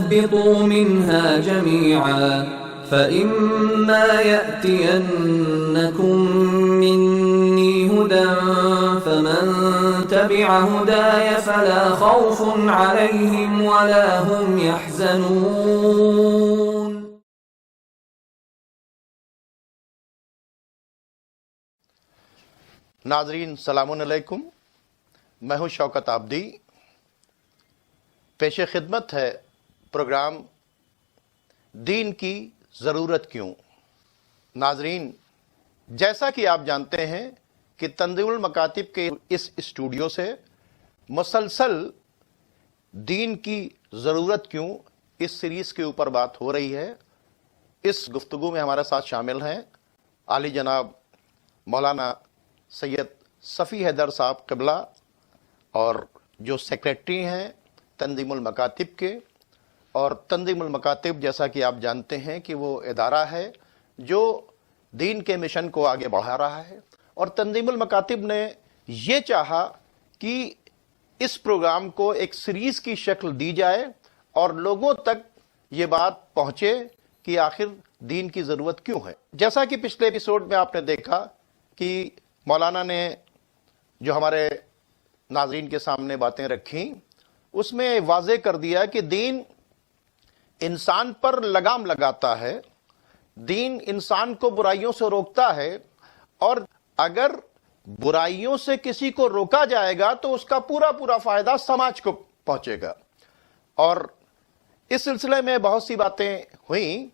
اهبطوا منها جميعا فإما يأتينكم مني هدى فمن تبع هداي فلا خوف عليهم ولا هم يحزنون. ناظرین السلام علیکم، میں ہوں شوکت عابدی۔ پیش خدمت ہے پروگرام دین کی ضرورت کیوں۔ ناظرین، جیسا کہ آپ جانتے ہیں کہ تنظیم المکاتب کے اس اسٹوڈیو سے مسلسل دین کی ضرورت کیوں اس سیریز کے اوپر بات ہو رہی ہے۔ اس گفتگو میں ہمارے ساتھ شامل ہیں عالی جناب مولانا سید صفی حیدر صاحب قبلہ، اور جو سیکریٹری ہیں تنظیم المکاتب کے۔ اور تنظیم المکاتب جیسا کہ آپ جانتے ہیں کہ وہ ادارہ ہے جو دین کے مشن کو آگے بڑھا رہا ہے، اور تنظیم المکاتب نے یہ چاہا کہ اس پروگرام کو ایک سیریز کی شکل دی جائے اور لوگوں تک یہ بات پہنچے کہ آخر دین کی ضرورت کیوں ہے۔ جیسا کہ پچھلے ایپیسوڈ میں آپ نے دیکھا کہ مولانا نے جو ہمارے ناظرین کے سامنے باتیں رکھیں، اس میں واضح کر دیا کہ دین انسان پر لگام لگاتا ہے، دین انسان کو برائیوں سے روکتا ہے، اور اگر برائیوں سے کسی کو روکا جائے گا تو اس کا پورا فائدہ سماج کو پہنچے گا۔ اور اس سلسلے میں بہت سی باتیں ہوئیں،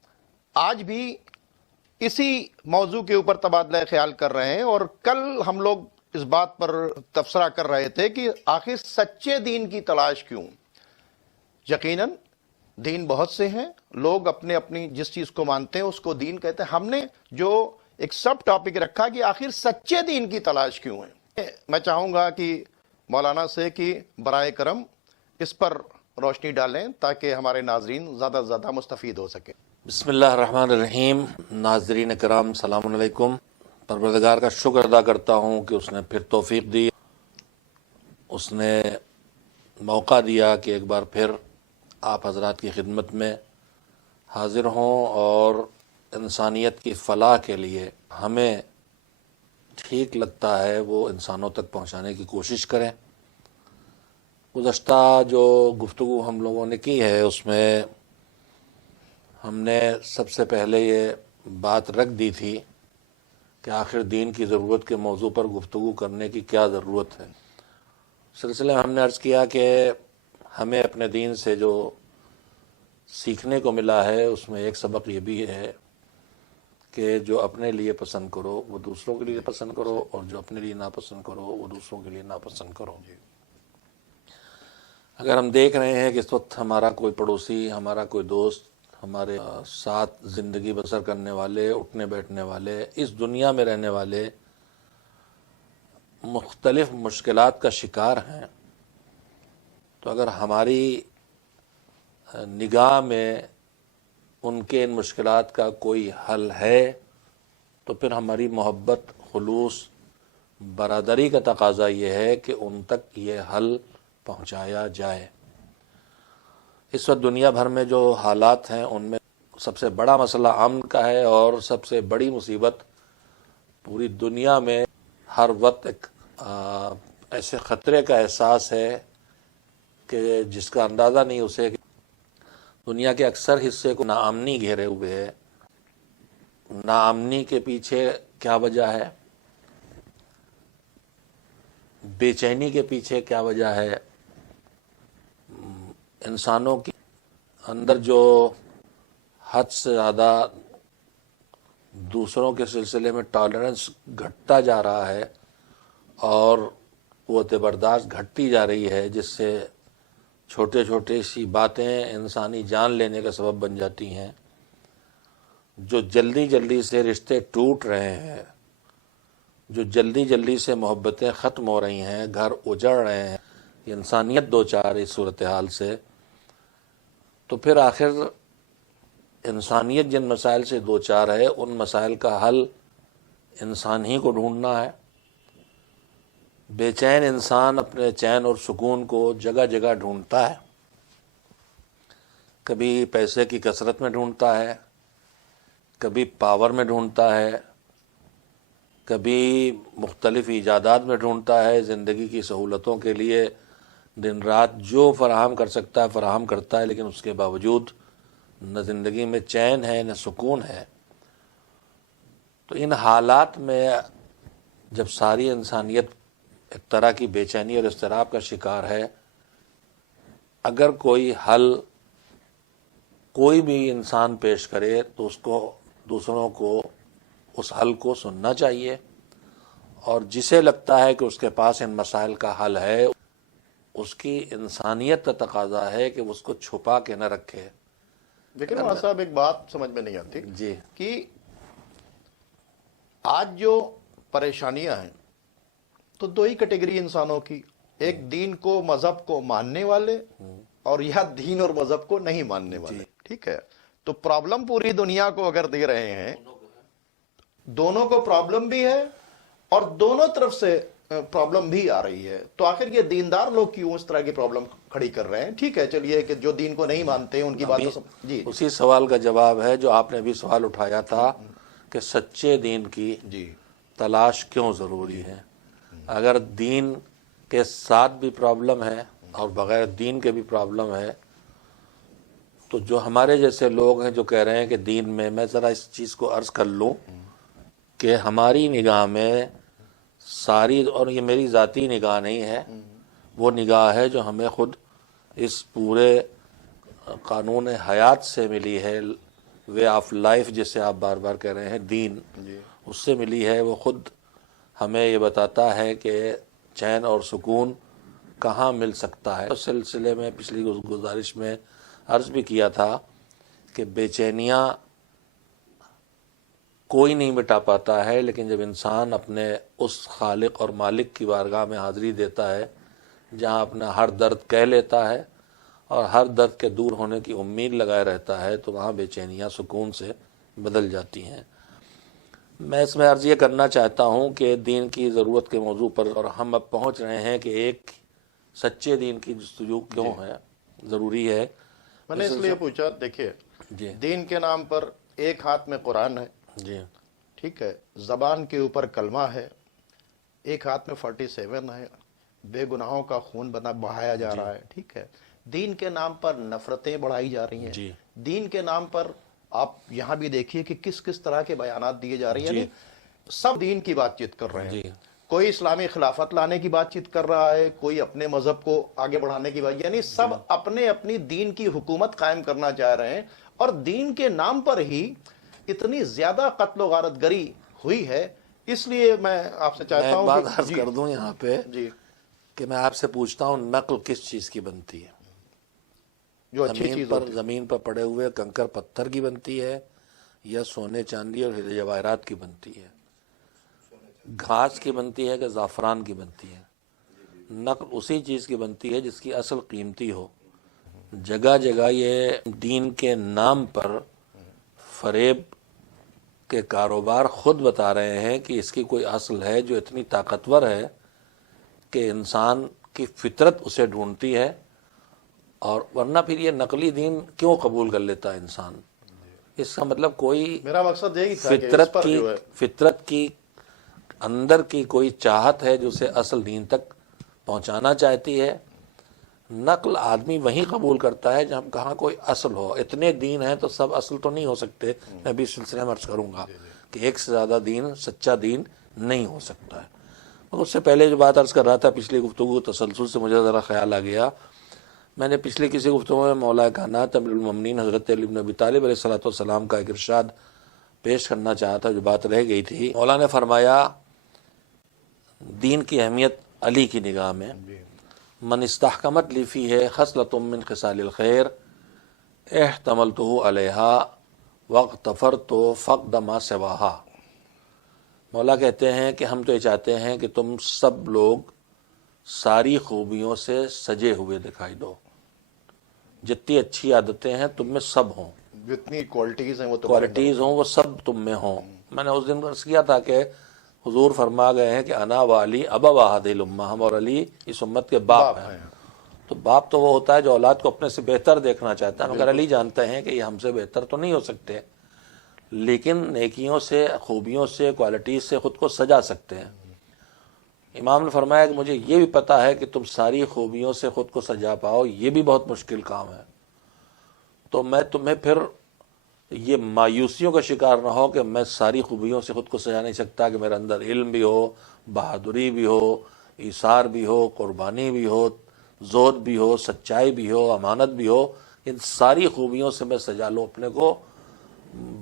آج بھی اسی موضوع کے اوپر تبادلہ خیال کر رہے ہیں، اور کل ہم لوگ اس بات پر تبصرہ کر رہے تھے کہ آخر سچے دین کی تلاش کیوں۔ یقیناً دین بہت سے ہیں، لوگ اپنے اپنی جس چیز کو مانتے ہیں اس کو دین کہتے ہیں۔ ہم نے جو ایک سب ٹاپک رکھا کہ آخر سچے دین کی تلاش کیوں ہے، میں چاہوں گا کہ مولانا سے کہ برائے کرم اس پر روشنی ڈالیں تاکہ ہمارے ناظرین زیادہ سے زیادہ مستفید ہو سکیں۔ بسم اللہ الرحمن الرحیم۔ ناظرین کرام السلام علیکم۔ پروردگار کا شکر ادا کرتا ہوں کہ اس نے پھر توفیق دی، اس نے موقع دیا کہ ایک بار پھر آپ حضرات کی خدمت میں حاضر ہوں اور انسانیت کی فلاح کے لیے ہمیں ٹھیک لگتا ہے وہ انسانوں تک پہنچانے کی کوشش کریں۔ گزشتہ جو گفتگو ہم لوگوں نے کی ہے اس میں ہم نے سب سے پہلے یہ بات رکھ دی تھی کہ آخر دین کی ضرورت کے موضوع پر گفتگو کرنے کی کیا ضرورت ہے۔ سلسلے میں ہم نے عرض کیا کہ ہمیں اپنے دین سے جو سیکھنے کو ملا ہے اس میں ایک سبق یہ بھی ہے کہ جو اپنے لیے پسند کرو وہ دوسروں کے لیے پسند کرو، اور جو اپنے لیے ناپسند کرو وہ دوسروں کے لیے ناپسند کرو۔ اگر ہم دیکھ رہے ہیں کہ اس وقت ہمارا کوئی پڑوسی، ہمارا کوئی دوست، ہمارے ساتھ زندگی بسر کرنے والے، اٹھنے بیٹھنے والے، اس دنیا میں رہنے والے مختلف مشکلات کا شکار ہیں، تو اگر ہماری نگاہ میں ان کے ان مشکلات کا کوئی حل ہے تو پھر ہماری محبت، خلوص، برادری کا تقاضا یہ ہے کہ ان تک یہ حل پہنچایا جائے۔ اس وقت دنیا بھر میں جو حالات ہیں ان میں سب سے بڑا مسئلہ امن کا ہے، اور سب سے بڑی مصیبت پوری دنیا میں ہر وقت ایک ایسے خطرے کا احساس ہے کہ جس کا اندازہ نہیں اسے کہ دنیا کے اکثر حصے کو ناامنی گھیرے ہوئے ہے۔ ناامنی کے پیچھے کیا وجہ ہے؟ بے چینی کے پیچھے کیا وجہ ہے؟ انسانوں کی اندر جو حد سے زیادہ دوسروں کے سلسلے میں ٹالرنس گھٹتا جا رہا ہے اور قوت برداشت گھٹتی جا رہی ہے، جس سے چھوٹے چھوٹے سی باتیں انسانی جان لینے کا سبب بن جاتی ہیں، جو جلدی جلدی سے رشتے ٹوٹ رہے ہیں، جو جلدی جلدی سے محبتیں ختم ہو رہی ہیں، گھر اجڑ رہے ہیں، یہ انسانیت دو چار اس صورتحال سے، تو پھر آخر انسانیت جن مسائل سے دو چار ہے ان مسائل کا حل انسان ہی کو ڈھونڈنا ہے۔ بے چین انسان اپنے چین اور سکون کو جگہ جگہ ڈھونڈتا ہے، کبھی پیسے کی کثرت میں ڈھونڈتا ہے، کبھی پاور میں ڈھونڈتا ہے، کبھی مختلف ایجادات میں ڈھونڈتا ہے، زندگی کی سہولتوں کے لیے دن رات جو فراہم کر سکتا ہے فراہم کرتا ہے، لیکن اس کے باوجود نہ زندگی میں چین ہے نہ سکون ہے۔ تو ان حالات میں جب ساری انسانیت ایک طرح کی بے چینی اور اضطراب کا شکار ہے، اگر کوئی حل کوئی بھی انسان پیش کرے تو اس کو دوسروں کو اس حل کو سننا چاہیے، اور جسے لگتا ہے کہ اس کے پاس ان مسائل کا حل ہے، اس کی انسانیت کا تقاضا ہے کہ اس کو چھپا کے نہ رکھے۔ لیکن مولانا صاحب ایک بات سمجھ میں نہیں آتی جی کہ آج جو پریشانیاں ہیں تو دو ہی کیٹیگری انسانوں کی، ایک دین کو مذہب کو ماننے والے اور یا دین اور مذہب کو نہیں ماننے والے، ٹھیک ہے؟ تو پرابلم پوری دنیا کو اگر دے رہے ہیں، دونوں کو پرابلم بھی ہے اور دونوں طرف سے پرابلم بھی آ رہی ہے، تو آخر یہ دیندار لوگ کیوں اس طرح کی پرابلم کھڑی کر رہے ہیں؟ ٹھیک ہے چلیے کہ جو دین کو نہیں مانتے ہیں ان کی بات تو جی اسی سوال کا جواب ہے جو آپ نے بھی سوال اٹھایا تھا کہ سچے دین کی جی تلاش کیوں ضروری ہے۔ اگر دین کے ساتھ بھی پرابلم ہے اور بغیر دین کے بھی پرابلم ہے، تو جو ہمارے جیسے لوگ ہیں جو کہہ رہے ہیں کہ دین میں ذرا اس چیز کو عرض کر لوں کہ ہماری نگاہ میں ساری، اور یہ میری ذاتی نگاہ نہیں ہے، وہ نگاہ ہے جو ہمیں خود اس پورے قانون حیات سے ملی ہے، وے آف لائف جسے آپ بار بار کہہ رہے ہیں، دین اس سے ملی ہے۔ وہ خود ہمیں یہ بتاتا ہے کہ چین اور سکون کہاں مل سکتا ہے۔ اس سلسلے میں پچھلی گزارش میں عرض بھی کیا تھا کہ بے چینیاں کوئی نہیں مٹا پاتا ہے، لیکن جب انسان اپنے اس خالق اور مالک کی بارگاہ میں حاضری دیتا ہے جہاں اپنا ہر درد کہہ لیتا ہے اور ہر درد کے دور ہونے کی امید لگائے رہتا ہے، تو وہاں بے چینیاں سکون سے بدل جاتی ہیں۔ میں اس میں عرض یہ کرنا چاہتا ہوں کہ دین کی ضرورت کے موضوع پر، اور ہم اب پہنچ رہے ہیں کہ ایک سچے دین کی جستجو کیوں ہے ضروری ہے۔ میں نے اس لیے پوچھا، دیکھیے جی دین کے نام پر ایک ہاتھ میں قرآن ہے، جی ٹھیک ہے، زبان کے اوپر کلمہ ہے، ایک ہاتھ میں 47 ہے، بے گناہوں کا خون بہایا جا رہا ہے، ٹھیک ہے، دین کے نام پر نفرتیں بڑھائی جا رہی ہیں، جی دین کے نام پر آپ یہاں بھی دیکھیے کہ کس کس طرح کے بیانات دیے جا رہے ہیں، یعنی سب دین کی بات چیت کر رہے ہیں، کوئی اسلامی خلافت لانے کی بات چیت کر رہا ہے، کوئی اپنے مذہب کو آگے بڑھانے کی بات، یعنی سب اپنے اپنی دین کی حکومت قائم کرنا چاہ رہے ہیں، اور دین کے نام پر ہی اتنی زیادہ قتل و غارت گری ہوئی ہے۔ اس لیے میں آپ سے چاہتا ہوں میں ایک بات عرض کر دوں یہاں پہ جی کہ میں آپ سے پوچھتا ہوں، نقل کس چیز کی بنتی ہے؟ جو اچھی چیز زمین پر پڑے ہوئے کنکر پتھر کی بنتی ہے یا سونے چاندی اور ہیرے جواہرات کی بنتی ہے؟ گھاس کی بنتی ہے کہ زعفران کی بنتی ہے؟ نقل اسی چیز کی بنتی ہے جس کی اصل قیمتی ہو۔ جگہ جگہ یہ دین کے نام پر فریب کے کاروبار خود بتا رہے ہیں کہ اس کی کوئی اصل ہے جو اتنی طاقتور ہے کہ انسان کی فطرت اسے ڈھونڈتی ہے، اور ورنہ پھر یہ نقلی دین کیوں قبول کر لیتا ہے انسان؟ اس کا مطلب کوئی میرا مقصد یہی تھا کہ اس پر جو ہے فطرت کی اندر کی کوئی چاہت ہے جو اسے اصل دین تک پہنچانا چاہتی ہے۔ نقل آدمی وہیں قبول کرتا ہے جہاں کہاں کوئی اصل ہو۔ اتنے دین ہیں تو سب اصل تو نہیں ہو سکتے، میں بھی اس سلسلے میں عرض کروں گا کہ ایک سے زیادہ دین سچا دین نہیں ہو سکتا ہے۔ اس سے پہلے جو بات عرض کر رہا تھا پچھلی گفتگو تسلسل سے مجھے ذرا خیال آ گیا، میں نے پچھلی کسی گفتگو میں مولا کائنات امیر المومنین حضرت علی بن ابی طالب علیہ الصلوۃ والسلام کا ایک ارشاد پیش کرنا چاہا تھا، جو بات رہ گئی تھی۔ مولا نے فرمایا دین کی اہمیت علی کی نگاہ میں، من استحکمت لی فیہ خصلۃ من خصال الخیر احتملتہ علیہا واغتفرت فقد ما سواہا۔ مولا کہتے ہیں کہ ہم تو یہ چاہتے ہیں کہ تم سب لوگ ساری خوبیوں سے سجے ہوئے دکھائی دو، جتنی اچھی عادتیں ہیں تم میں سب ہوں، جتنی کوالٹیز ہیں وہ کوالٹیز ہوں وہ سب تم میں ہوں۔ میں نے اس دن عرض کیا تھا کہ حضور فرما گئے ہیں کہ انا و علی ابا واحد الامہ، ہم اور علی اس امت کے باپ ہیں، تو باپ تو وہ ہوتا ہے جو اولاد کو اپنے سے بہتر دیکھنا چاہتا ہے، مگر علی جانتے ہیں کہ یہ ہم سے بہتر تو نہیں ہو سکتے، لیکن نیکیوں سے، خوبیوں سے، کوالٹیز سے خود کو سجا سکتے ہیں۔ امام نے فرمایا کہ مجھے یہ بھی پتا ہے کہ تم ساری خوبیوں سے خود کو سجا پاؤ، یہ بھی بہت مشکل کام ہے، تو میں تمہیں پھر یہ مایوسیوں کا شکار نہ ہو کہ میں ساری خوبیوں سے خود کو سجا نہیں سکتا، کہ میرے اندر علم بھی ہو، بہادری بھی ہو، ایثار بھی ہو، قربانی بھی ہو، زہد بھی ہو، سچائی بھی ہو، امانت بھی ہو، ان ساری خوبیوں سے میں سجا لوں اپنے کو،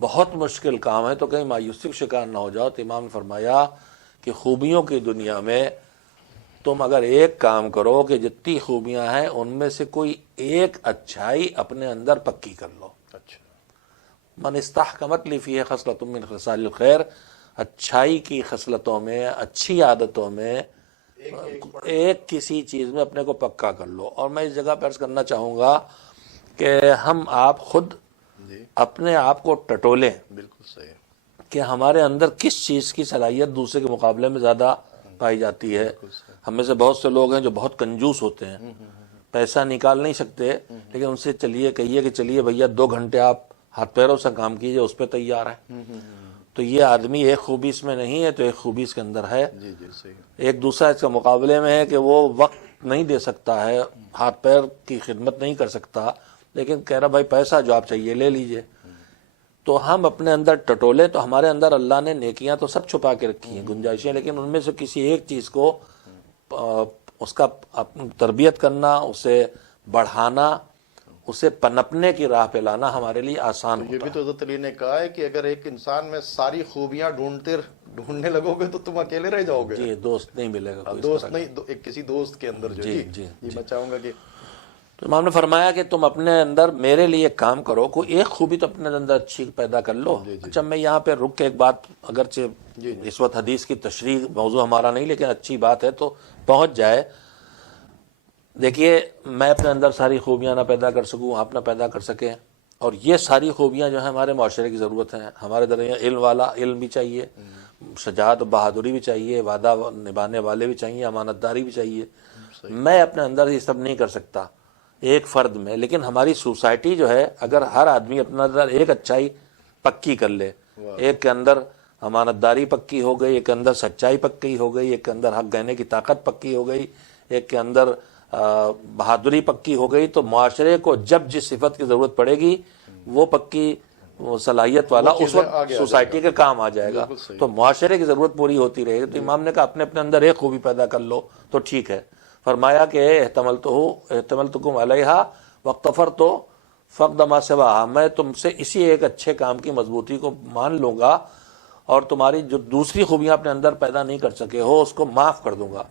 بہت مشکل کام ہے، تو کہیں مایوسی کا شکار نہ ہو جاؤ۔ تو امام نے فرمایا کہ خوبیوں کی دنیا میں تم اگر ایک کام کرو کہ جتنی خوبیاں ہیں ان میں سے کوئی ایک اچھائی اپنے اندر پکی کر لو۔ اچھا، من استحکمت لی فیہ خصلۃ من خصال الخیر، اچھائی کی خصلتوں میں، اچھی عادتوں میں ایک کسی چیز میں اپنے کو پکا کر لو۔ اور میں اس جگہ پر عرض کرنا چاہوں گا کہ ہم آپ خود جی اپنے آپ کو ٹٹولیں بالکل صحیح، کہ ہمارے اندر کس چیز کی صلاحیت دوسرے کے مقابلے میں زیادہ پائی جاتی ہے۔ ہم میں سے بہت سے لوگ ہیں جو بہت کنجوس ہوتے ہیں، پیسہ نکال نہیں سکتے، لیکن ان سے چلیے کہیے کہ چلیے بھیا 2 گھنٹے آپ ہاتھ پیروں سے کام کیجئے، اس پہ تیار ہے۔ تو یہ آدمی ایک خوبی اس میں نہیں ہے تو ایک خوبی اس کے اندر ہے۔ جی جی صحیح، ایک دوسرا اس کے مقابلے میں ہے کہ وہ وقت نہیں دے سکتا ہے، ہاتھ پیر کی خدمت نہیں کر سکتا، لیکن کہہ رہا بھائی پیسہ جو آپ چاہیے لے لیجئے۔ تو ہم اپنے اندر ٹٹولے، تو ہمارے اندر اللہ نے نیکیاں تو سب چھپا کے رکھی ہیں، گنجائشیں، لیکن ان میں سے کسی ایک چیز کو اس کا تربیت کرنا، اسے بڑھانا، اسے پنپنے کی راہ پہ لانا ہمارے لیے آسان یہ ہوتا بھی تو حضرت علی نے کہا ہے کہ اگر ایک انسان میں ساری خوبیاں ڈھونڈنے لگو گے تو تم اکیلے رہ جاؤ گے، ہے۔ جی، دوست نہیں ملے گا کوئی اس دوست طرح کا۔ نہیں، ایک کسی دوست کے اندر جو جی جی یہ میں چاہوں گا کہ تو امام نے فرمایا کہ تم اپنے اندر میرے لیے ایک کام کرو، کوئی ایک خوبی تو اپنے اندر اچھی پیدا کر لو۔ اچھا، میں یہاں پہ رک کے ایک بات، اگرچہ اس وقت حدیث کی تشریح موضوع ہمارا نہیں، لیکن اچھی بات ہے تو پہنچ جائے۔ دیکھیے، میں اپنے اندر ساری خوبیاں نہ پیدا کر سکوں، آپ نہ پیدا کر سکیں، اور یہ ساری خوبیاں جو ہیں ہمارے معاشرے کی ضرورت ہیں۔ ہمارے درمیان علم والا علم بھی چاہیے، شجاعت و بہادری بھی چاہیے، وعدہ نبھانے والے بھی چاہیے، امانت داری بھی چاہیے۔ میں اپنے اندر یہ سب نہیں کر سکتا ایک فرد میں، لیکن ہماری سوسائٹی جو ہے، اگر ہر آدمی اپنا اندر ایک اچھائی پکی کر لے، ایک کے اندر امانت داری پکی ہو گئی، ایک کے اندر سچائی پکی ہو گئی، ایک کے اندر حق کہنے کی طاقت پکی ہو گئی، ایک کے اندر بہادری پکی ہو گئی، تو معاشرے کو جب جس صفت کی ضرورت پڑے گی وہ پکی صلاحیت والا اس وقت سوسائٹی کے کام آ جائے گا، تو معاشرے کی ضرورت پوری ہوتی رہے گی۔ تو امام نے کہا اپنے اندر ایک خوبی پیدا کر لو تو ٹھیک ہے۔ فرمایا کہ احتملتکم علیہا واقتفرت فقد ما سواہا، میں تم سے اسی ایک اچھے کام کی مضبوطی کو مان لوں گا، اور تمہاری جو دوسری خوبیاں اپنے اندر پیدا نہیں کر سکے ہو اس کو معاف کر دوں گا۔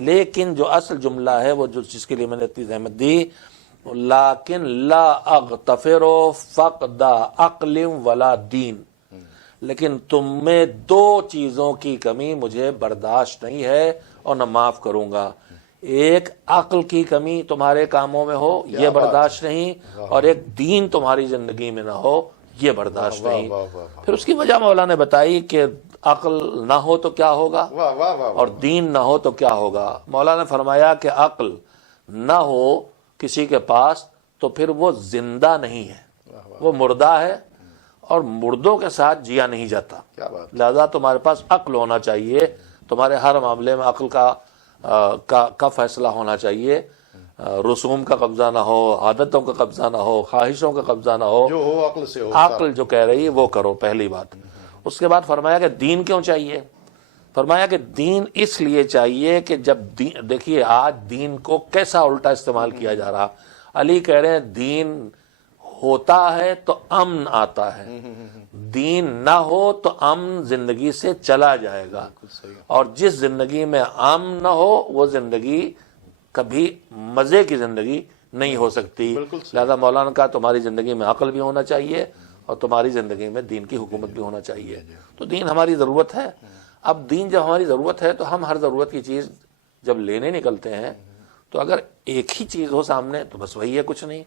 لیکن جو اصل جملہ ہے وہ جس کے لیے میں نے اتنی زحمت دی، لیکن لا اغتفر فقد عقل ولا دین، لیکن تم میں 2 چیزوں کی کمی مجھے برداشت نہیں ہے اور نہ معاف کروں گا۔ ایک عقل کی کمی تمہارے کاموں میں ہو، یہ برداشت نہیں، اور ایک دین تمہاری زندگی میں نہ ہو، یہ برداشت نہیں۔ پھر اس کی وجہ مولا نے بتائی کہ عقل نہ ہو تو کیا ہوگا، اور دین نہ ہو تو کیا ہوگا۔ مولا نے فرمایا کہ عقل نہ ہو کسی کے پاس تو پھر وہ زندہ نہیں ہے، وہ مردہ ہے، اور مردوں کے ساتھ جیا نہیں جاتا۔ لہذا تمہارے پاس عقل ہونا چاہیے، تمہارے ہر معاملے میں عقل کا فیصلہ ہونا چاہیے، رسوم کا قبضہ نہ ہو، عادتوں کا قبضہ نہ ہو، خواہشوں کا قبضہ نہ ہو، جو ہو عقل سے ہو، عقل جو کہہ رہی ہے وہ کرو، پہلی بات۔ اس کے بعد فرمایا کہ دین کیوں چاہیے؟ فرمایا کہ دین اس لیے چاہیے کہ جب دیکھیے آج دین کو کیسا الٹا استعمال کیا جا رہا۔ علی کہہ رہے ہیں دین ہوتا ہے تو امن آتا ہے، دین نہ ہو تو امن زندگی سے چلا جائے گا، اور جس زندگی میں امن نہ ہو وہ زندگی کبھی مزے کی زندگی نہیں ہو سکتی۔ لہذا مولانا کہا تمہاری زندگی میں عقل بھی ہونا چاہیے اور تمہاری زندگی میں دین کی حکومت بھی ہونا چاہیے۔ تو دین ہماری ضرورت ہے۔ اب دین جب ہماری ضرورت ہے تو ہم ہر ضرورت کی چیز جب لینے نکلتے ہیں تو اگر ایک ہی چیز ہو سامنے تو بس وہی ہے، کچھ نہیں،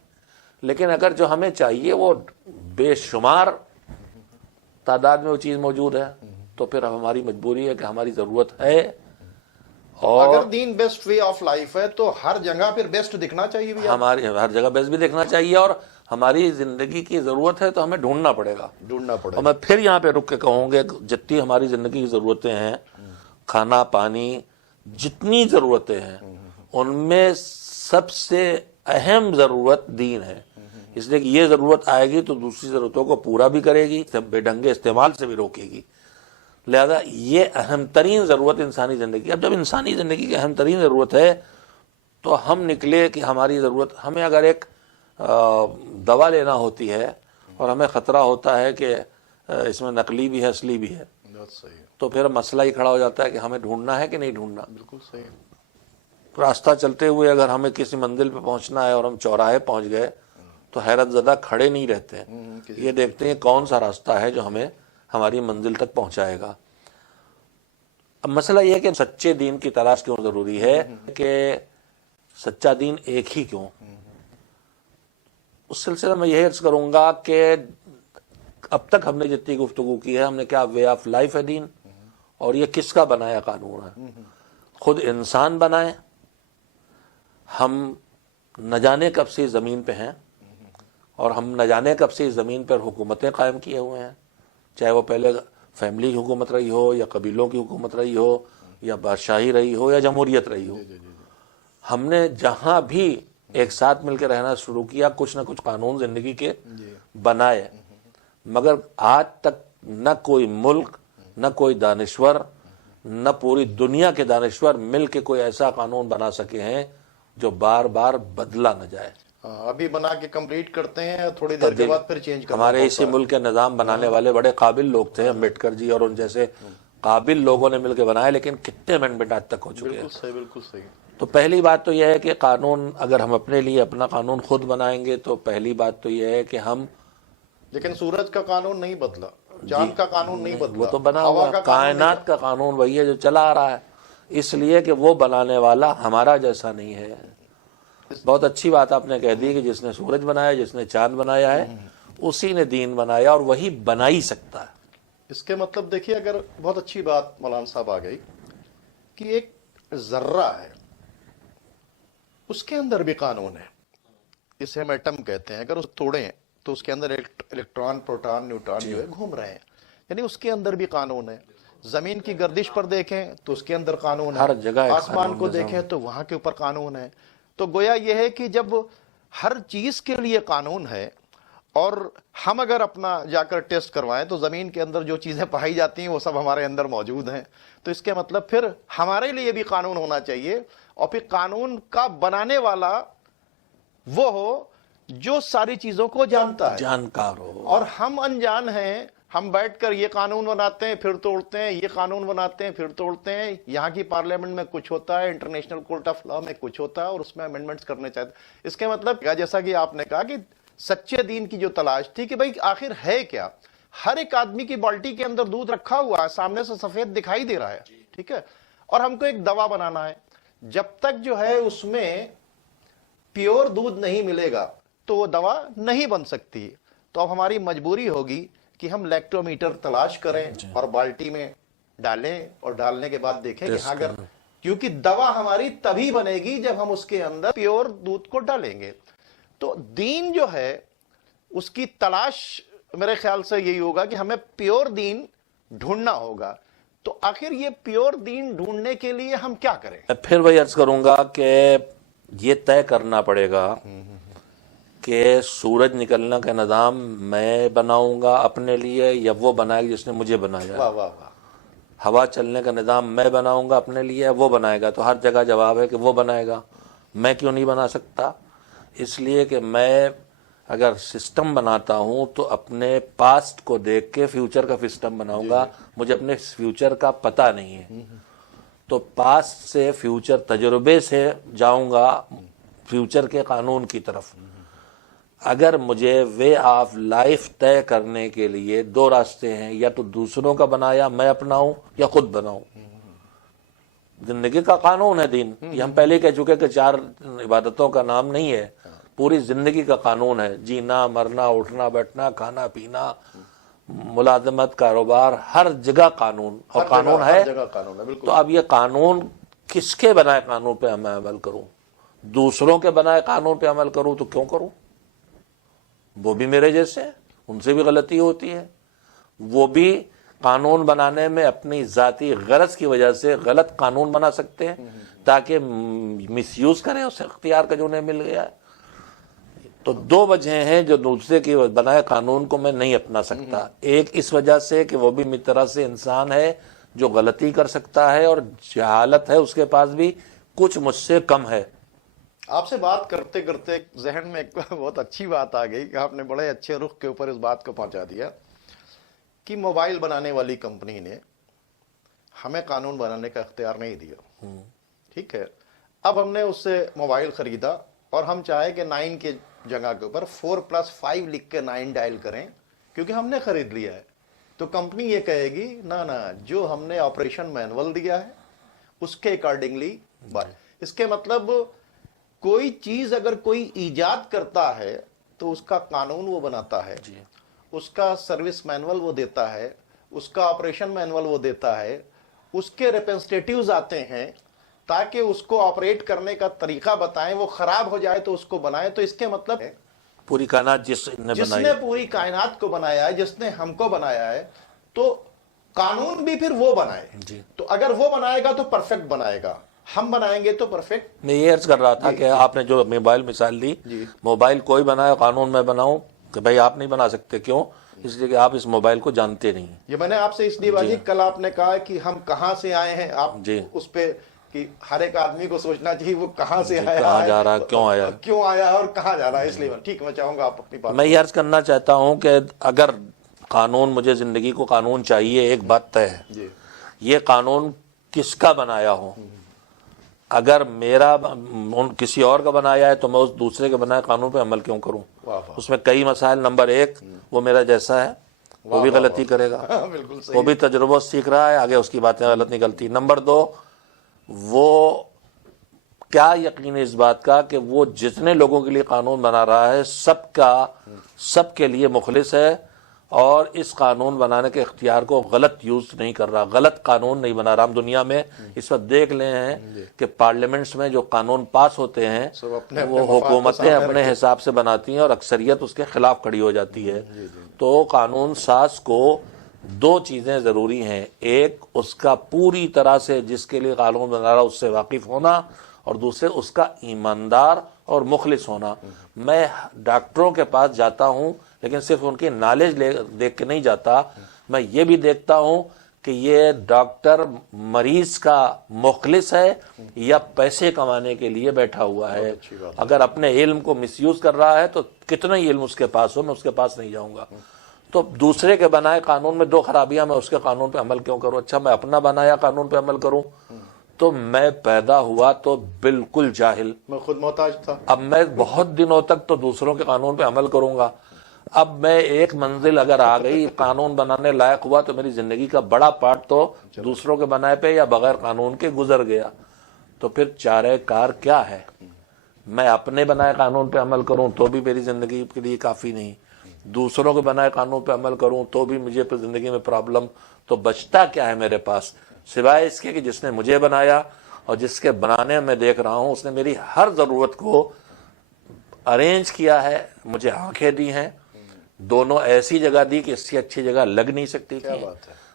لیکن اگر جو ہمیں چاہیے وہ بے شمار تعداد میں وہ چیز موجود ہے تو پھر ہماری مجبوری ہے کہ ہماری ضرورت ہے اور اگر دین بیسٹ وے آف لائف ہے تو ہر جگہ پھر بیسٹ دکھنا چاہیے بھی، ہماری ہر جگہ بیس بھی دیکھنا چاہیے، اور ہماری زندگی کی ضرورت ہے تو ہمیں ڈھونڈنا پڑے گا. ڈھونڈنا پڑے اور میں پھر یہاں پہ رک کے کہوں گے جتنی ہماری زندگی کی ضرورتیں ہیں، کھانا پانی، جتنی ضرورتیں ہیں، ان میں سب سے اہم ضرورت دین ہے. اس لیے کہ یہ ضرورت آئے گی تو دوسری ضرورتوں کو پورا بھی کرے گی، بے ڈھنگے استعمال سے بھی روکے گی. لہذا یہ اہم ترین ضرورت انسانی زندگی. اب جب انسانی زندگی کی اہم ترین ضرورت ہے تو ہم نکلے کہ ہماری ضرورت، ہمیں اگر ایک دوا لینا ہوتی ہے اور ہمیں خطرہ ہوتا ہے کہ اس میں نقلی بھی ہے اصلی بھی ہے، بہت صحیح، تو پھر مسئلہ ہی کھڑا ہو جاتا ہے کہ ہمیں ڈھونڈنا ہے کہ نہیں ڈھونڈنا. بالکل صحیح. راستہ چلتے ہوئے اگر ہمیں کسی منزل پہ پہنچنا ہے اور ہم چوراہے پہنچ گئے تو حیرت زدہ کھڑے نہیں رہتے، یہ دیکھتے ہیں کون سا راستہ ہے جو ہمیں ہماری منزل تک پہنچائے گا. اب مسئلہ یہ ہے کہ سچے دین کی تلاش کیوں ضروری ہے، کہ سچا دین ایک ہی کیوں. اس سلسلے میں یہی عرض کروں گا کہ اب تک ہم نے جتنی گفتگو کی ہے، ہم نے کیا وے آف لائف ہے دین، اور یہ کس کا بنایا قانون ہے. خود انسان بنائے. ہم نہ جانے کب سے زمین پہ ہیں، اور ہم نہ جانے کب سے اس زمین پر حکومتیں قائم کیے ہوئے ہیں، چاہے وہ پہلے فیملی کی حکومت رہی ہو، یا قبیلوں کی حکومت رہی ہو، یا بادشاہی رہی ہو، یا جمہوریت رہی ہو. ہم نے جہاں بھی ایک ساتھ مل کے رہنا شروع کیا، کچھ نہ کچھ قانون زندگی کے بنائے، مگر آج تک نہ کوئی ملک، نہ کوئی دانشور، نہ پوری دنیا کے دانشور مل کے کوئی ایسا قانون بنا سکے ہیں جو بار بار بدلا نہ جائے. ابھی بنا کے کمپلیٹ کرتے ہیں، تھوڑی دیر کے بعد پھر چینج کرنا ہمارے اسی ملک کے نظام بنانے والے بڑے قابل لوگ تھے، امبیڈکر جی اور ان جیسے قابل لوگوں نے مل کے بنائے، لیکن کتنے امینڈمنٹ آج تک ہو چکے ہیں. بالکل صحیح، بالکل صحیح. تو پہلی بات تو یہ ہے کہ قانون، اگر ہم اپنے لیے اپنا قانون خود بنائیں گے تو پہلی بات تو یہ ہے کہ ہم، لیکن سورج کا قانون نہیں بدلا، چاند کا قانون نہیں بدلا، وہ تو بنا ہوا ہوا کا قانون نہیں کائنات کا قانون وہی ہے جو چلا آ رہا ہے، اس لیے کہ وہ بنانے والا ہمارا جیسا نہیں ہے. بہت اچھی بات آپ نے کہہ دی کہ جس نے سورج بنایا، جس نے چاند بنایا ہے، اسی نے دین بنایا، اور وہی بنا ہی سکتا ہے. اس کے مطلب دیکھیے، اگر بہت اچھی بات مولانا صاحب آ گئی کہ ایک ذرہ ہے، اس کے اندر بھی قانون ہے. اسے ہم ایٹم کہتے ہیں. اگر اس توڑیں تو اس کے اندر الیکٹران، پروٹان، نیوٹران جو ہے گھوم رہے ہیں، یعنی اس کے اندر بھی قانون ہے. زمین کی گردش پر دیکھیں تو اس کے اندر قانون ہے، ہر جگہ ایک آسمان قانون کو نظام. دیکھیں تو وہاں کے اوپر قانون ہے. تو گویا یہ ہے کہ جب ہر چیز کے لیے قانون ہے، اور ہم اگر اپنا جا کر ٹیسٹ کروائیں تو زمین کے اندر جو چیزیں پائی جاتی ہیں وہ سب ہمارے اندر موجود ہیں. تو اس کے مطلب پھر ہمارے لیے بھی قانون ہونا چاہیے، اور پھر قانون کا بنانے والا وہ ہو جو ساری چیزوں کو جانتا ہے، جانکار ہو. اور ہم انجان ہیں. ہم بیٹھ کر یہ قانون بناتے ہیں پھر توڑتے ہیں، یہ قانون بناتے ہیں پھر توڑتے ہیں. یہاں کی پارلیمنٹ میں کچھ ہوتا ہے، انٹرنیشنل کورٹ آف لا میں کچھ ہوتا ہے، اور اس میں امینڈمنٹس کرنے چاہتے ہیں. اس کے مطلب جیسا کہ آپ نے کہا کہ سچے دین کی جو تلاش تھی کہ بھئی آخر ہے کیا. ہر ایک آدمی کی بالٹی کے اندر دودھ رکھا ہوا ہے، سامنے سے سفید دکھائی دے رہا ہے، ٹھیک ہے، اور ہم کو ایک دوا بنانا ہے. جب تک جو ہے اس میں پیور دودھ نہیں ملے گا تو وہ دوا نہیں بن سکتی. تو اب ہماری مجبوری ہوگی کہ ہم لیکٹومیٹر تلاش کریں اور بالٹی میں ڈالیں، اور ڈالنے کے بعد دیکھیں کہ اگر، کیونکہ دوا ہماری تبھی بنے گی جب ہم اس کے اندر پیور دودھ کو ڈالیں گے. تو دین جو ہے اس کی تلاش میرے خیال سے یہی ہوگا کہ ہمیں پیور دین ڈھونڈنا ہوگا. تو آخر یہ پیور دین ڈھونڈنے کے لیے ہم کیا کریں؟ پھر وہی عرض کروں گا کہ یہ طے کرنا پڑے گا کہ سورج نکلنا کا نظام میں بناؤں گا اپنے لیے، یا وہ بنائے گا جس نے مجھے بنایا. واہ واہ واہ. ہوا چلنے کا نظام میں بناؤں گا اپنے لیے، وہ بنائے گا. تو ہر جگہ جواب ہے کہ وہ بنائے گا. میں کیوں نہیں بنا سکتا؟ اس لیے کہ میں اگر سسٹم بناتا ہوں تو اپنے پاسٹ کو دیکھ کے فیوچر کا سسٹم بناؤں گا. مجھے اپنے فیوچر کا پتہ نہیں ہے، تو پاسٹ سے فیوچر تجربے سے جاؤں گا فیوچر کے قانون کی طرف. اگر مجھے وے آف لائف طے کرنے کے لیے دو راستے ہیں، یا تو دوسروں کا بنایا میں اپناؤں یا خود بناؤں. زندگی کا قانون ہے دین، یہ ہم پہلے کہہ چکے کہ 4 عبادتوں کا نام نہیں ہے، پوری زندگی کا قانون ہے. جینا، مرنا، اٹھنا بیٹھنا، کھانا پینا، ملازمت، کاروبار، ہر جگہ قانون، اور قانون ہے. جگہ قانون ہے، بالکل. تو اب یہ قانون کس کے بنائے قانون پہ میں عمل کروں؟ دوسروں کے بنائے قانون پہ عمل کروں تو کیوں کروں؟ وہ بھی میرے جیسے ہیں، ان سے بھی غلطی ہوتی ہے، وہ بھی قانون بنانے میں اپنی ذاتی غرض کی وجہ سے غلط قانون بنا سکتے ہیں تاکہ مس یوز کریں اس اختیار کا جو انہیں مل گیا ہے۔ تو دو وجہیں ہیں جو دوسرے کی بنائے قانون کو میں نہیں اپنا سکتا۔ ایک اس وجہ سے کہ وہ بھی میری طرح سے انسان ہے جو غلطی کر سکتا ہے اور جہالت ہے اس کے پاس بھی، کچھ مجھ سے کم ہے۔ آپ سے بات کرتے کرتے ذہن میں ایک بہت اچھی بات آ گئی کہ آپ نے بڑے اچھے رخ کے اوپر اس بات کو پہنچا دیا کہ موبائل بنانے والی کمپنی نے ہمیں قانون بنانے کا اختیار نہیں دیا، ٹھیک ہے۔ اب ہم نے اس سے موبائل خریدا اور ہم چاہے کہ 9 کے جگہ کے اوپر 4+5 لکھ کے 9 ڈائل کریں کیونکہ ہم نے خرید لیا ہے، تو کمپنی یہ کہے گی نہ جو ہم نے آپریشن مینول دیا ہے اس کے اکارڈنگلی اس کے مطلب کوئی چیز اگر کوئی ایجاد کرتا ہے تو اس کا قانون وہ بناتا ہے، اس کا سروس مینول وہ دیتا ہے، اس کا آپریشن مینول وہ دیتا ہے، اس کے ریپرزنٹیٹیوز آتے ہیں تاکہ اس کو آپریٹ کرنے کا طریقہ بتائیں، وہ خراب ہو جائے تو اس کو بنائیں۔ تو اس کے مطلب ہے پوری کائنات جس نے پوری کائنات کو بنایا ہے، جس نے ہم کو بنایا ہے، تو قانون بھی پھر وہ بنائے۔ تو اگر وہ بنائے گا تو پرفیکٹ بنائے گا، ہم بنائیں گے تو پرفیکٹ۔ میں یہ عرض کر رہا تھا کہ آپ نے جو موبائل مثال دی، موبائل کوئی بنائے قانون میں بناؤں کہ بھائی آپ نہیں بنا سکتے، کیوں؟ اس لیے کہ آپ اس موبائل کو جانتے نہیں۔ یہ میں نے آپ سے اس لیے باجی کل آپ نے کہا کہ ہم کہاں سے آئے ہیں، آپ اس پہ کہ ہر ایک آدمی کو سوچنا چاہیے وہ کہاں سے آیا ہے، کہاں جا رہا ہے، کیوں آیا اور کہاں جا رہا ہے۔ اس لیے ٹھیک، میں چاہوں گا آپ اپنی بات۔ میں یہ عرض کرنا چاہتا ہوں کہ اگر قانون، مجھے زندگی کو قانون چاہیے، ایک بات طے ہے، یہ قانون کس کا بنایا ہو۔ اگر میرا کسی اور کا بنایا ہے تو میں اس دوسرے کے بنائے قانون پہ عمل کیوں کروں؟ اس میں کئی مسائل۔ نمبر ایک، وہ میرا جیسا ہے، وہ بھی غلطی کرے گا، وہ بھی تجربہ سیکھ رہا ہے، آگے اس کی باتیں غلط نکلتی۔ نمبر دو، وہ کیا یقین ہے اس بات کا کہ وہ جتنے لوگوں کے لیے قانون بنا رہا ہے سب کے لیے مخلص ہے اور اس قانون بنانے کے اختیار کو غلط یوز نہیں کر رہا، غلط قانون نہیں بنا رہا۔ ہم دنیا میں اس وقت دیکھ لے ہیں کہ پارلیمنٹس میں جو قانون پاس ہوتے ہیں وہ حکومتیں اپنے حساب سے بناتی ہیں اور اکثریت اس کے خلاف کھڑی ہو جاتی ہے۔ تو قانون ساز کو دو چیزیں ضروری ہیں، ایک اس کا پوری طرح سے جس کے لیے قانون بنا رہا اس سے واقف ہونا، اور دوسرے اس کا ایماندار اور مخلص ہونا۔ میں ڈاکٹروں کے پاس جاتا ہوں لیکن صرف ان کی نالج دیکھ کے نہیں جاتا، میں یہ بھی دیکھتا ہوں کہ یہ ڈاکٹر مریض کا مخلص ہے یا پیسے کمانے کے لیے بیٹھا ہوا ہے۔ اگر اپنے علم کو مس یوز کر رہا ہے تو کتنا ہی علم اس کے پاس ہو، میں اس کے پاس نہیں جاؤں گا۔ تو دوسرے کے بنائے قانون میں دو خرابیاں، میں اس کے قانون پہ عمل کیوں کروں؟ اچھا، میں اپنا بنایا قانون پہ عمل کروں تو میں پیدا ہوا تو بالکل جاہل، میں خود محتاج تھا۔ اب میں بہت دنوں تک تو دوسروں کے قانون پہ عمل کروں گا۔ اب میں ایک منزل اگر آ گئی، قانون بنانے لائق ہوا، تو میری زندگی کا بڑا پارٹ تو دوسروں کے بنائے پہ یا بغیر قانون کے گزر گیا۔ تو پھر چارہ کار کیا ہے؟ میں اپنے بنائے قانون پہ عمل کروں تو بھی میری زندگی کے لیے کافی نہیں، دوسروں کے بنائے قانون پہ عمل کروں تو بھی مجھے پھر زندگی میں پرابلم۔ تو بچتا کیا ہے میرے پاس سوائے اس کے کہ جس نے مجھے بنایا اور جس کے بنانے میں دیکھ رہا ہوں اس نے میری ہر ضرورت کو ارینج کیا ہے، مجھے آنکھیں دی ہیں، دونوں ایسی جگہ دی کہ اس سے اچھی جگہ لگ نہیں سکتی تھی،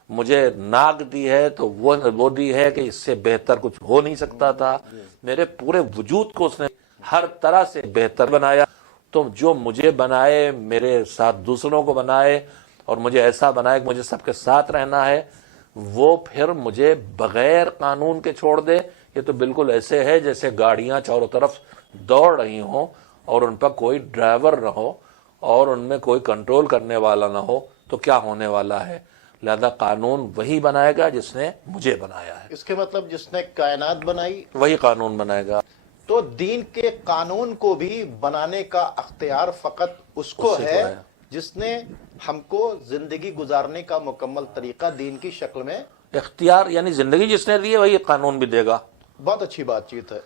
مجھے ناک دی ہے تو وہ دی ہے کہ اس سے بہتر کچھ ہو نہیں سکتا تھا، میرے پورے وجود کو اس نے ہر طرح سے بہتر بنایا۔ تو جو مجھے بنائے، میرے ساتھ دوسروں کو بنائے اور مجھے ایسا بنائے کہ مجھے سب کے ساتھ رہنا ہے، وہ پھر مجھے بغیر قانون کے چھوڑ دے۔ یہ تو بالکل ایسے ہے جیسے گاڑیاں چاروں طرف دوڑ رہی ہوں اور ان پر کوئی ڈرائیور نہ ہو اور ان میں کوئی کنٹرول کرنے والا نہ ہو، تو کیا ہونے والا ہے؟ لہذا قانون وہی بنائے گا جس نے مجھے بنایا ہے۔ اس کے مطلب جس نے کائنات بنائی وہی قانون بنائے گا۔ تو دین کے قانون کو بھی بنانے کا اختیار فقط اس کو ہے جس نے ہم کو زندگی گزارنے کا مکمل طریقہ دین کی شکل میں اختیار، یعنی زندگی جس نے دی ہے وہی قانون بھی دے گا۔ بہت اچھی بات چیت ہے۔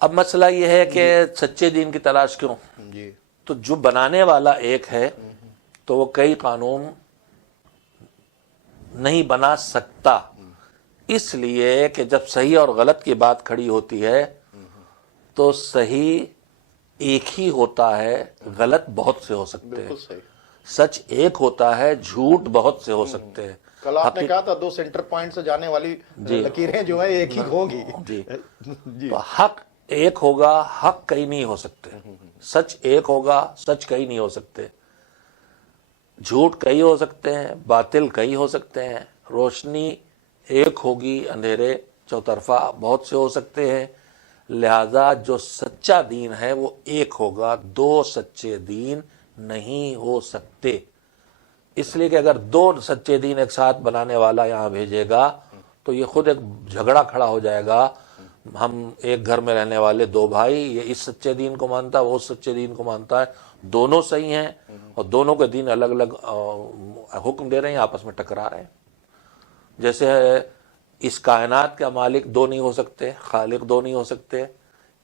اب مسئلہ یہ ہے کہ سچے دین کی تلاش کیوں؟ جی، تو جو بنانے والا ایک ہے تو وہ کئی قانون نہیں بنا سکتا، اس لیے کہ جب صحیح اور غلط کی بات کھڑی ہوتی ہے تو صحیح ایک ہی ہوتا ہے، غلط بہت سے ہو سکتے ہیں، بالکل صحیح. سچ ایک ہوتا ہے، جھوٹ بہت سے ہو سکتے ہیں. کل آپ نے کہا تھا 2 سینٹر پوائنٹ سے جانے والی لکیریں جو ہیں ایک ہی ہوں گی. جی جی. تو حق ایک ہوگا، حق کئی نہیں ہو سکتے. سچ ایک ہوگا، سچ کئی نہیں ہو سکتے. جھوٹ کئی ہو سکتے ہیں، باطل کئی ہو سکتے ہیں. روشنی ایک ہوگی، اندھیرے چوطرفہ بہت سے ہو سکتے ہیں. لہذا جو سچا دین ہے وہ ایک ہوگا، 2 سچے دین نہیں ہو سکتے. اس لیے کہ اگر 2 سچے دین ایک ساتھ بنانے والا یہاں بھیجے گا تو یہ خود ایک جھگڑا کھڑا ہو جائے گا. ہم ایک گھر میں رہنے والے 2 بھائی، یہ اس سچے دین کو مانتا ہے، وہ اس سچے دین کو مانتا ہے، دونوں صحیح ہیں اور دونوں کے دین الگ الگ حکم دے رہے ہیں، آپس میں ٹکرا رہے ہیں. جیسے اس کائنات کا مالک 2 نہیں ہو سکتے، خالق 2 نہیں ہو سکتے.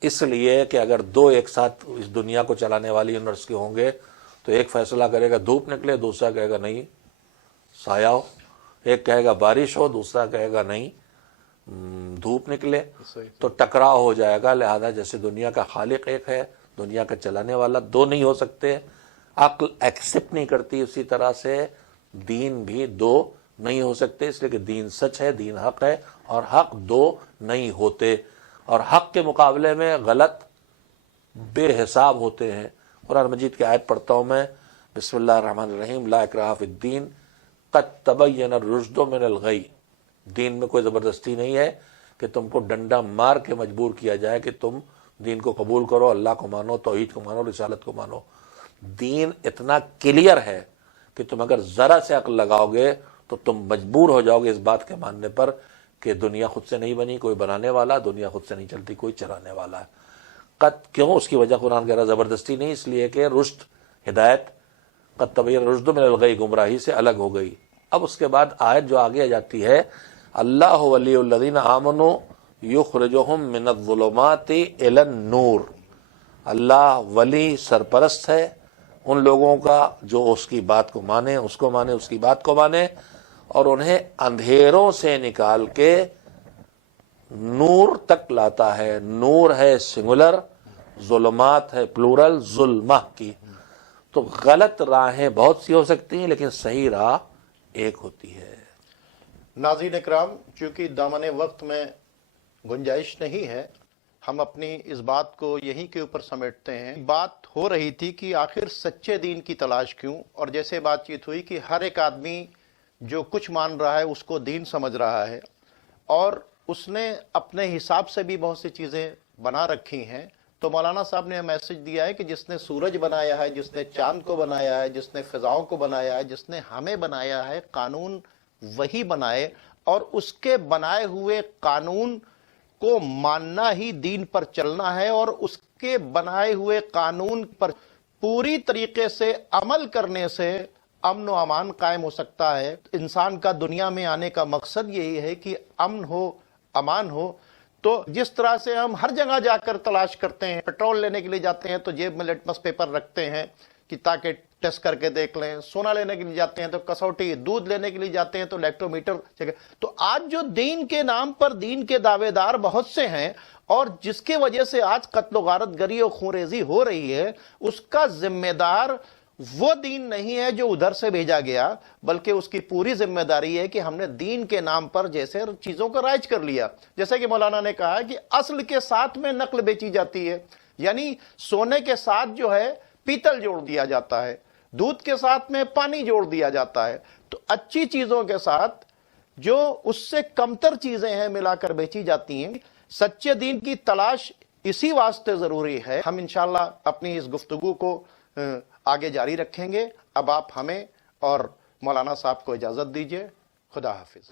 اس لیے کہ اگر 2 ایک ساتھ اس دنیا کو چلانے والی یونیورس کے ہوں گے تو ایک فیصلہ کرے گا دھوپ نکلے، دوسرا کہے گا نہیں سایہ ہو. ایک کہے گا بارش ہو، دوسرا کہے گا نہیں دھوپ نکلے. تو ٹکراؤ ہو جائے گا. لہذا جیسے دنیا کا خالق ایک ہے، دنیا کا چلانے والا 2 نہیں ہو سکتے. عقل ایکسپٹ نہیں کرتی، اسی طرح سے دین بھی 2 نہیں ہو سکتے. اس لیے کہ دین سچ ہے، دین حق ہے، اور حق 2 نہیں ہوتے. اور حق کے مقابلے میں غلط بے حساب ہوتے ہیں. قرآن مجید کی آیت پڑھتا ہوں میں، بسم اللہ الرحمن الرحیم، لا اکراہ فی الدین قد تبین الرشد من الغی. دین میں کوئی زبردستی نہیں ہے کہ تم کو ڈنڈا مار کے مجبور کیا جائے کہ تم دین کو قبول کرو، اللہ کو مانو، توحید کو مانو، رسالت کو مانو. دین اتنا کلیئر ہے کہ تم اگر ذرا سے عقل لگاؤ گے تو تم مجبور ہو جاؤ گے اس بات کے ماننے پر کہ دنیا خود سے نہیں بنی، کوئی بنانے والا، دنیا خود سے نہیں چلتی، کوئی چلانے والا ہے. قد کیوں؟ اس کی وجہ قرآن کہہ رہا زبردستی نہیں، اس لیے کہ رشد، ہدایت، قد تبین الرشد من الغی، گمراہی سے الگ ہو گئی. اب اس کے بعد آیت جو آگے جاتی ہے، اللہ ولی الذین آمنوا یخرجہم من الظلمات الی النور. اللہ ولی سرپرست ہے ان لوگوں کا جو اس کی بات کو مانے، اس کو مانے، اس کی بات کو مانے، اور انہیں اندھیروں سے نکال کے نور تک لاتا ہے. نور ہے سنگولر، ظلمات ہے پلورل، ظلمہ کی. تو غلط راہیں بہت سی ہو سکتی ہیں لیکن صحیح راہ ایک ہوتی ہے. ناظرین اکرام، چونکہ دامن وقت میں گنجائش نہیں ہے، ہم اپنی اس بات کو یہیں کے اوپر سمیٹتے ہیں. بات ہو رہی تھی کہ آخر سچے دین کی تلاش کیوں، اور جیسے بات چیت ہوئی کہ ہر ایک آدمی جو کچھ مان رہا ہے اس کو دین سمجھ رہا ہے، اور اس نے اپنے حساب سے بھی بہت سی چیزیں بنا رکھی ہیں. تو مولانا صاحب نے میسج دیا ہے کہ جس نے سورج بنایا ہے، جس نے چاند کو بنایا ہے، جس نے فضاؤں کو بنایا ہے، جس نے ہمیں بنایا ہے، قانون وہی بنائے، اور اس کے بنائے ہوئے قانون کو ماننا ہی دین پر چلنا ہے، اور اس کے بنائے ہوئے قانون پر پوری طریقے سے عمل کرنے سے امن و امان قائم ہو سکتا ہے. انسان کا دنیا میں آنے کا مقصد یہی ہے کہ امن ہو، امان ہو. تو جس طرح سے ہم ہر جگہ جا کر تلاش کرتے ہیں، پیٹرول لینے کے لیے جاتے ہیں تو جیب میں لٹمس پیپر رکھتے ہیں کہ تاکہ ٹیسٹ کر کے دیکھ لیں، سونا لینے کے لیے جاتے ہیں تو کسوٹی، دودھ لینے کے لیے جاتے ہیں تو لیکٹومیٹر. تو آج جو دین کے نام پر دین کے دعوے دار بہت سے ہیں، اور جس کی وجہ سے آج قتل و غارت گری اور خونریزی ہو رہی ہے، اس کا ذمہ دار وہ دین نہیں ہے جو ادھر سے بھیجا گیا، بلکہ اس کی پوری ذمہ داری ہے کہ ہم نے دین کے نام پر جیسے چیزوں کو رائج کر لیا. جیسے کہ مولانا نے کہا کہ اصل کے ساتھ میں نقل بیچی جاتی ہے، یعنی سونے کے ساتھ جو ہے پیتل جوڑ دیا جاتا ہے، دودھ کے ساتھ میں پانی جوڑ دیا جاتا ہے. تو اچھی چیزوں کے ساتھ جو اس سے کمتر چیزیں ہیں ملا کر بیچی جاتی ہیں. سچے دین کی تلاش اسی واسطے ضروری ہے. ہم انشاءاللہ اپنی اس گفتگو کو آگے جاری رکھیں گے. اب آپ ہمیں اور مولانا صاحب کو اجازت دیجیے. خدا حافظ.